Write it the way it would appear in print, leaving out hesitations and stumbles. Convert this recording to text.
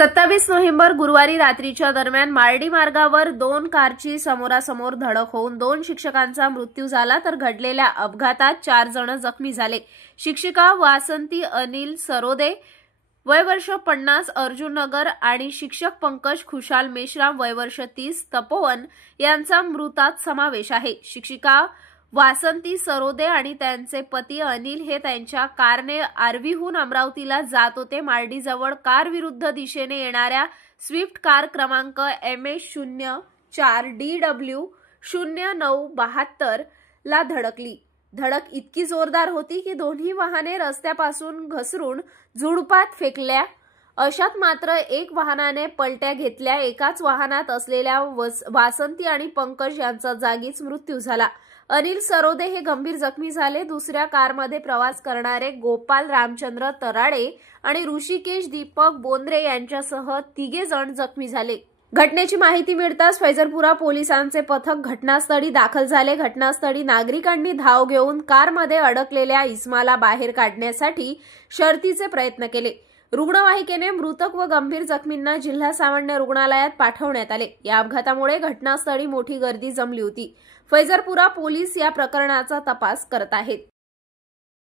27 November गुरुवारी रात्रीच्या दरम्यान मार्डी मार्गावर दोन कारची समोरासमोर धडक होऊन 2 शिक्षकांचा मृत्यू झाला तर घडलेल्या अपघातात 4 जण जखमी झाले। शिक्षिका वासंती अनिल सरोदे वय वर्ष 50 अर्जुन नगर आणि शिक्षक पंकज खुशाल मेश्राम वय वर्ष 30 तपोवन यांचा मृतात समावेश आहे। शिक्षिका वासंती सरोदे आणि त्यांचे पती अनिल हे त्यांच्या कारने आर्वीहून अमरावतीला जात होते। मार्डीजवळ कार विरुद्ध दिशेने येणाऱ्या स्विफ्ट कार क्रमांक MS04DW 0972 ला धडकली। धडक इतकी जोरदार होती की दोन्ही वाहने रस्त्यापासून घसरून झुडपात फेकल्या। अशात मात्र एक वाहनाने पलट्या घेतल्या। एकाच वाहनात असलेल्या वासंती आणि पंकज यांचा जागीच मृत्यू झाला। अनिल सरोदे हे गंभीर जखमी झाले। दुसऱ्या कारमध्ये प्रवास करणारे गोपाल रामचंद्र तराडे आणि ऋषिकेश दीपक बोंद्रे यांच्यासह 3 जण जखमी झाले। घटनेची माहिती मिळताच फैजरपुरा पोलिसांचे पथक घटनास्थळी दाखल झाले। घटनास्थळी नागरिकांनी धाव घेऊन कारमध्ये अडकलेल्या इस्माला बाहेर काढण्यासाठी शर्थीचे प्रयत्न केले। रुग्णवाहिकेने मृतक व गंभीर जखमींना जिल्हा सामान्य रुग्णालयात पाठवण्यात आले। या अपघातामुळे घटनास्थळी मोठी गर्दी जमली होती। फैजरपुरा पोलीस या प्रकरणाचा तपास करत आहेत।